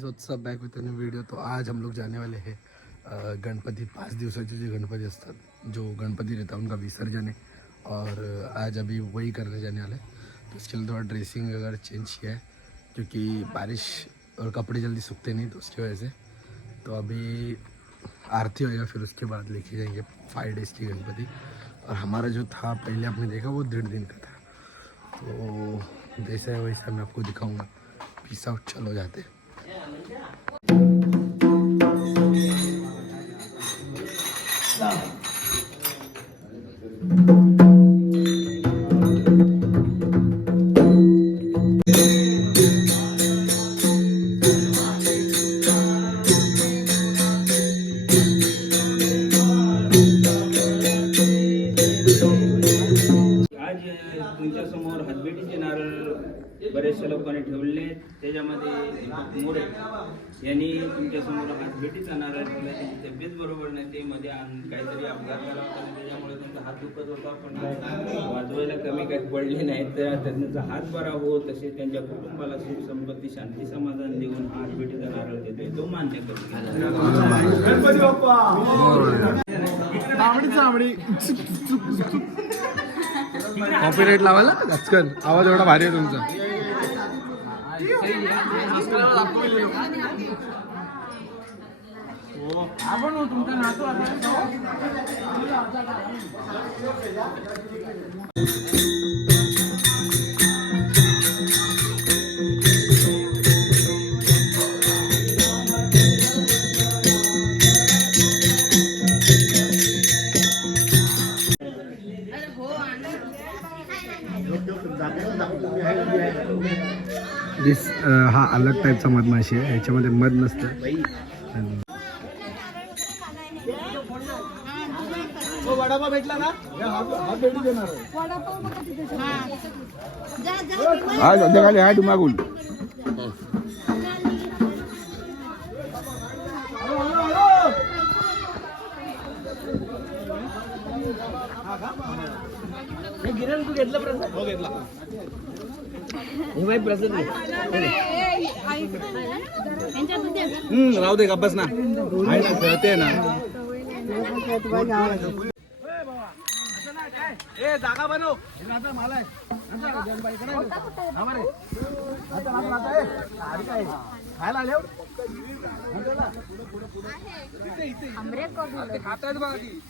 WhatsApp back with new video. तो आज हम लोग जाने वाले हैं गणपति 5 दिवसाचे जे गणपति असतात, जो गणपति रहता है उनका विसर्जन है और आज अभी वही करने जाने वाले हैं। तो उसके लिए थोड़ा ड्रेसिंग वगैरह चेंज किया है क्योंकि बारिश और कपड़े जल्दी सूखते नहीं, तो उसकी वजह से। तो अभी आरती होएगा, फिर उसके बाद लेके जाएंगे 5 डेज़ की गणपति। और हमारा जो था पहले आपने देखा वो 1.5 दिन का था, तो जैसा है वैसा मैं आपको दिखाऊंगा। पीस आउट, चलो जाते हैं। तुमच्यासमोर हातभेटीचे नारळ बरेचशा लोकांनी ठेवले, त्याच्यामध्ये मोरे यांनी तुमच्यासमोर हातभेटीचा नारळ ठेवला. त्यांची तब्येत बरोबर नाही, ते मध्ये काहीतरी अपघात झाला होता आणि त्याच्यामुळे त्यांचा हात दुखत होता, पण वाजवायला कमी काही पडले नाहीत. तर त्यांचा हात बरा हो, तसे त्यांच्या कुटुंबाला सुख संपत्ती शांती समाधान देऊन हातभेटीचा नारळ देतोय, तो मान्य करतो. कॉपीराइट लावायला आजकाल आवाज एवढा भारी आहे तुमचा. हा अलग टाईपचा मधमाशी आहे, ह्याच्यामध्ये मध नसतं. वडापाव भेटला ना, हात भेटू देणार. हा संध्याकाळी हाय मागून. गिरण तू घेतलं प्रसाद? हो घेतला. राहू दे, गप्पस ना, आहे ना, खेळते ना. ए जागा बनव, मला खायला आले खातात बघा ती.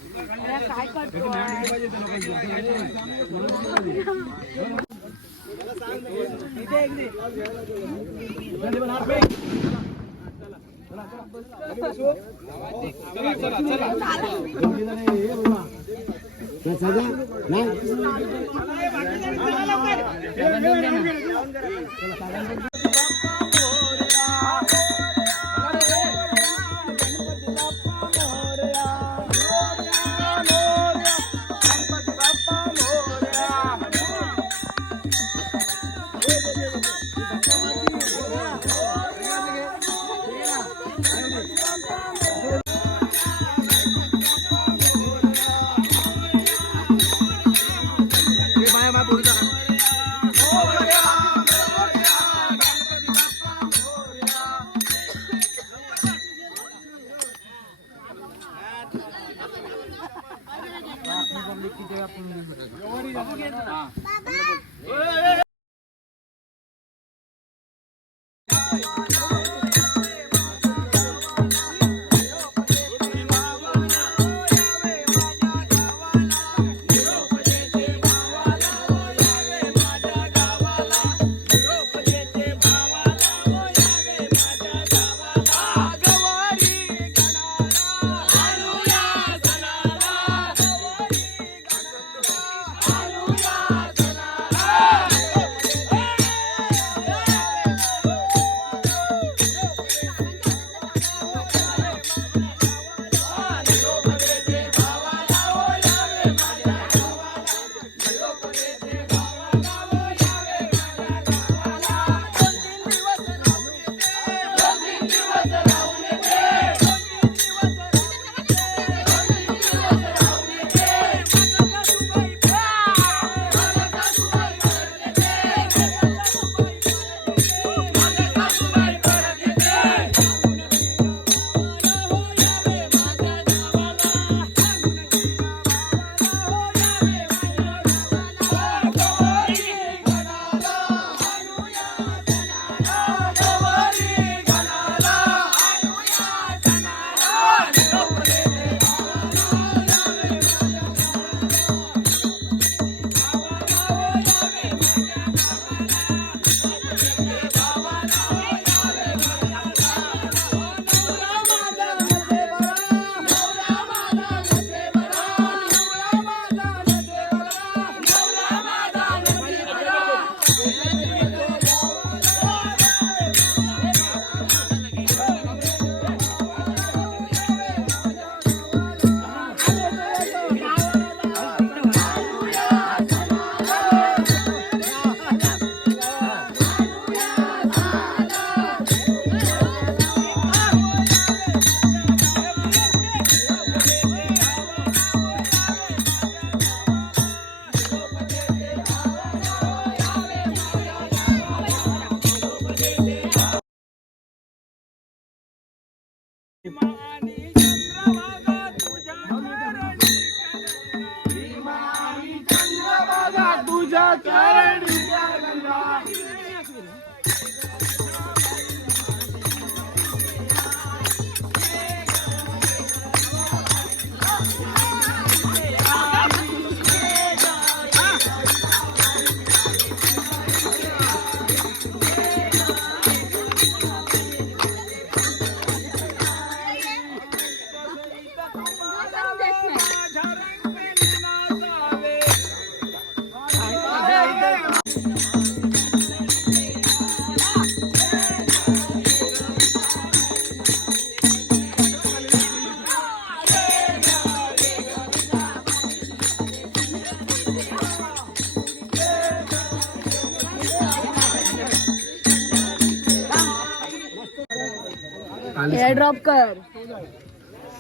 एअर ड्रॉप कर.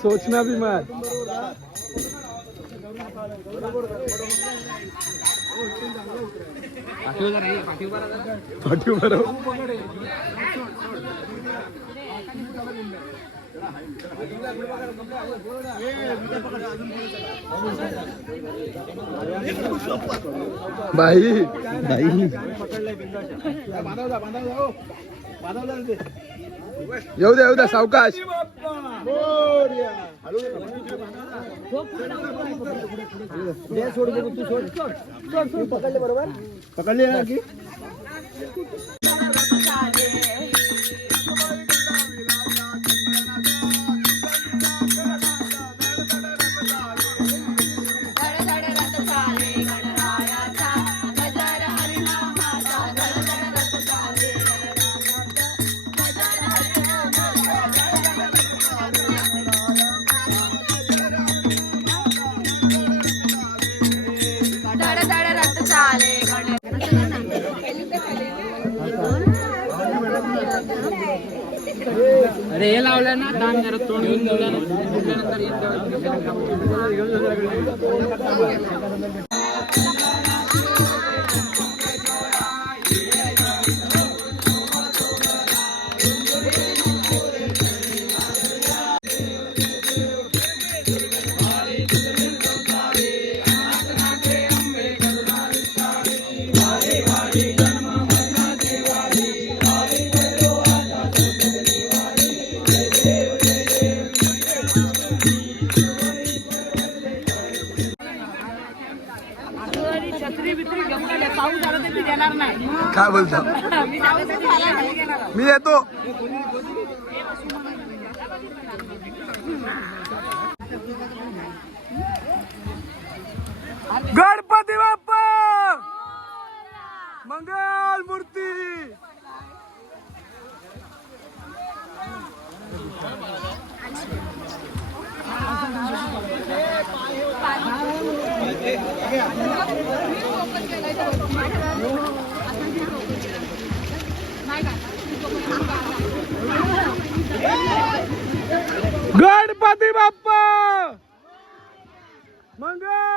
सोचना भी मत. पाठीव बरोबर. बाई बाई येऊ द्या सावकाश. पकडले बरोबर पकडले की अरे हे लावलं ना दान जरा तोंड घेऊन ठेवल्यानंतर छत्री बित्री घेऊन आले. पाऊस आला तर ती देणार नाही. काय बोलता. मी येतो. गणपती बाप्पा मंगल मूर्ती. गणपती बाप्पा मंगल